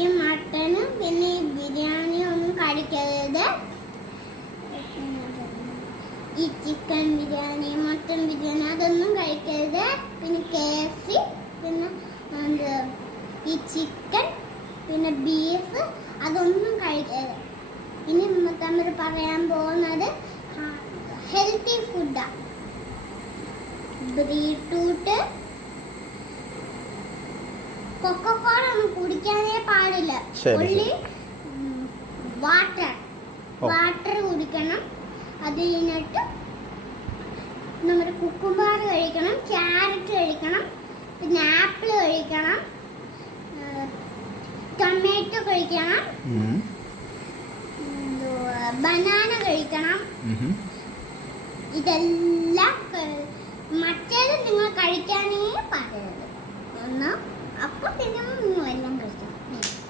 ഈ മട്ടനും പിന്നെ ഈ ബിരിയാണി ഒന്നും കഴിക്കരുത്. ഈ ചിക്കൻ ബിരിയാണി, മട്ടൻ ബിരിയാണി അതൊന്നും കഴിക്കരുത്. പിന്നെ KFC, പിന്നെ ഈ ചിക്കൻ, പിന്നെ ബീഫ് അതൊന്നും കഴിക്കരുത്. ഇനി നമ്മൾ പറയാൻ പോകുന്നത് ഹെൽത്തി ഫുഡാണ്. ബീട്രൂട്ട്, കൊക്കക്കോള ഒന്നും കുടിക്കാനേ പാടില്ല. ഉള്ളി വാട്ടർ കുടിക്കണം. അത് കഴിഞ്ഞിട്ട് നമ്മുടെ കുക്കുംബർ കഴിക്കണം, ക്യാരറ്റ് കഴിക്കണം, പിന്നെ ആപ്പിൾ കഴിക്കണം, ടൊമാറ്റോ കഴിക്കണം, ബനാന കഴിക്കണം. ഇതെല്ലാം